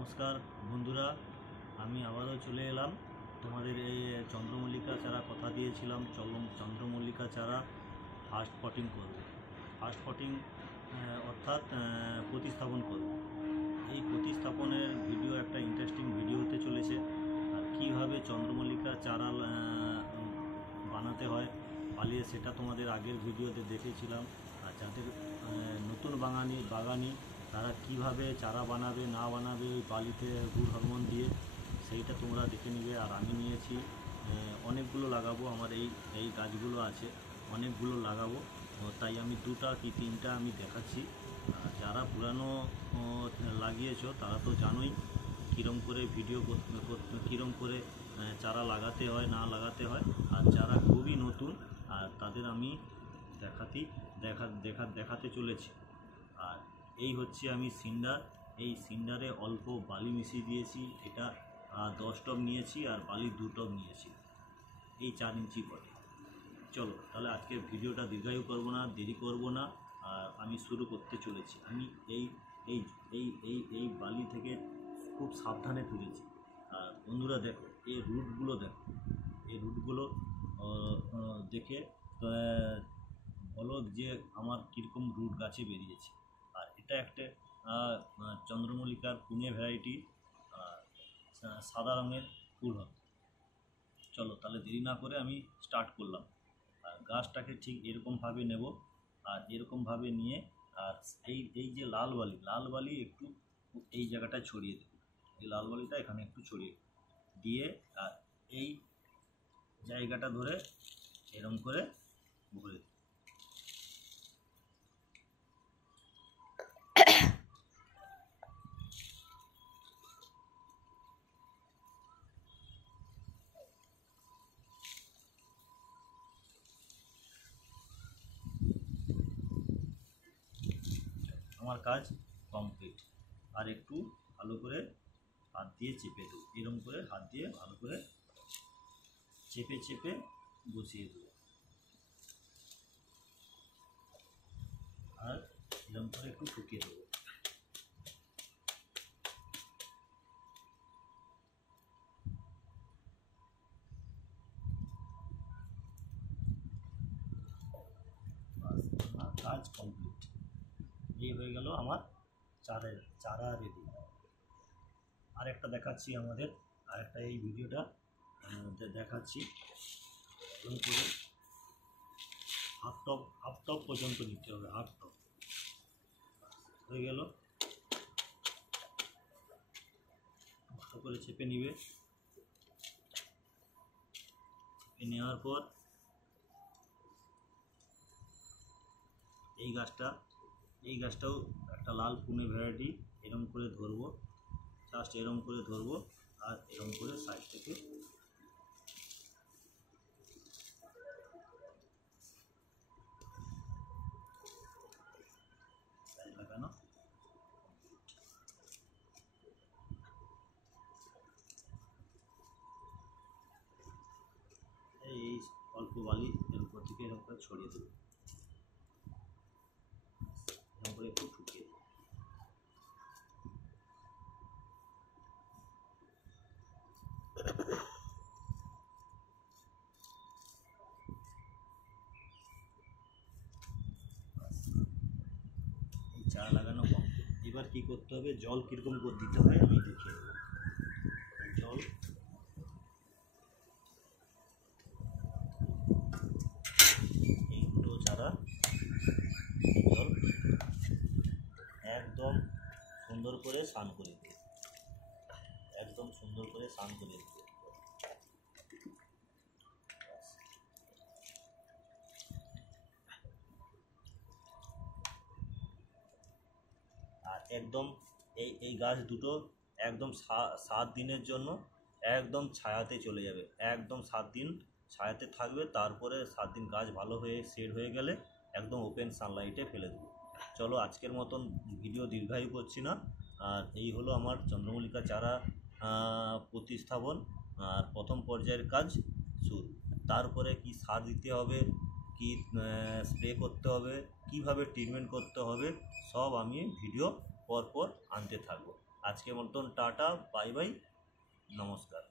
নমস্কার বন্ধুরা, আমি আবারও চলে এলাম তোমাদের এই চন্দ্রমল্লিকা চারা কথা দিয়েছিলাম। চন্দ্রমল্লিকা চারা ফার্স্ট পটিং করব। ফার্স্ট পটিং অর্থাৎ প্রতিস্থাপন করব। এই প্রতিস্থাপনের ভিডিও একটা ইন্টারেস্টিং ভিডিও হতে চলেছে। আর কীভাবে চন্দ্রমল্লিকা চারা বানাতে হয় পালিয়ে, সেটা তোমাদের আগের ভিডিওতে দেখেছিলাম। আর যাদের নতুন বাগানি তারা কিভাবে চারা বানাবে না বানাবে ওই বালিতে গুড় হরমোন দিয়ে, সেইটা তোমরা দেখে নিবে। আর আমি নিয়েছি অনেকগুলো লাগাবো, আমার এই গাছগুলো আছে অনেকগুলো লাগাবো, তাই আমি দুটা কি তিনটা আমি দেখাচ্ছি। যারা পুরানো লাগিয়েছো তারা তো জানোই কীরকম করে কীরকম করে চারা লাগাতে হয় না লাগাতে হয়। আর যারা খুবই নতুন আর তাদের আমি দেখাতে চলেছি। আর এই হচ্ছে আমি সিন্ডার, এই সিন্ডারে অল্প বালি মিশিয়ে দিয়েছি। এটা 10 টব নিয়েছি আর বালি 2 টব নিয়েছি, এই 4 ইঞ্চি পটে। চলো তাহলে আজকের ভিডিওটা দীর্ঘায়ু করব না, দেরি করব না, আর আমি শুরু করতে চলেছি। আমি এই এই এই এই এই বালি থেকে খুব সাবধানে তুলেছি। আর বন্ধুরা দেখো, এই রুটগুলো দেখো, এই রুটগুলো দেখে বলো যে আমার কীরকম রুট গাছে বেরিয়েছে। আর এটা একটা চন্দ্রমল্লিকার পুনে ভ্যারাইটি, সাদা রঙের ফুল হবে। চলো তাহলে দেরি না করে আমি স্টার্ট করলাম। আর গাছটাকে ঠিক এরকমভাবে নেব, আর এরকমভাবে নিয়ে আর এই যে লাল বালি একটু এই জায়গাটায় ছড়িয়ে দেব। এই লাল বালিটা এখানে একটু ছড়িয়ে দিয়ে আর এই জায়গাটা ধরে এরকম করে ভরে দেব। আমার কাজ কমপ্লিট। আর একটু ভালো করে হাত দিয়ে চেপে দেবো, এরকম করে হাত দিয়ে ভালো করে চেপে বসিয়ে দেবো। আর এরকম করে একটু ঠুকিয়ে দেবো। আমার কাজ কমপ্লিট। এই হয়ে গেল আমার চারা রেডি। আরেকটা দেখাচ্ছি, আমাদের আরেকটা এই ভিডিওটা দেখাচ্ছি। এরকম করে হাফ টপ পর্যন্ত নিতে হবে, হাফ টপ হয়ে গেল। ভালো করে চেপে নিবে। চেপে নেওয়ার পর এই গাছটাও একটা লাল পুনে ভ্যারাইটি। এরকম করে ধরবো, জাস্ট এরকম করে ধরবো, আর এরকম করে সাইড থেকে লাগানো। এই অল্প বালি এর উপর থেকে এরকম করে ছড়িয়ে দেবো, এরকম করে একটু ঠুকিয়ে দেবো। এই চারা লাগানো কমপ্লিট। এবার কী করতে হবে, জল কীরকম করে দিতে হয় আমি দেখিয়ে দেবো। জল এই দুটো চারা জল একদম সুন্দর করে স্নান করে দিই, একদম সুন্দর করে স্নান করে দিই। আর একদম এই গাছ দুটো একদম 7 দিনের জন্য একদম ছায়াতে চলে যাবে। একদম 7 দিন ছায়াতে থাকবে, তারপরে 7 দিন গাছ ভালো হয়ে সেট হয়ে গেলে একদম ওপেন সানলাইটে ফেলে দেবো। চলো আজকের মতন ভিডিও দীর্ঘায়ু করছি না। আর এই হলো আমার চন্দ্রমল্লিকা চারা প্রতিস্থাপন আর প্রথম পর্যায়ের কাজ শুরু। তারপরে কি সার দিতে হবে, কি স্প্রে করতে হবে, কিভাবে ট্রিটমেন্ট করতে হবে, সব আমি ভিডিও পরপর আনতে থাকবো। আজকের মতন টাটা, বাই বাই, নমস্কার।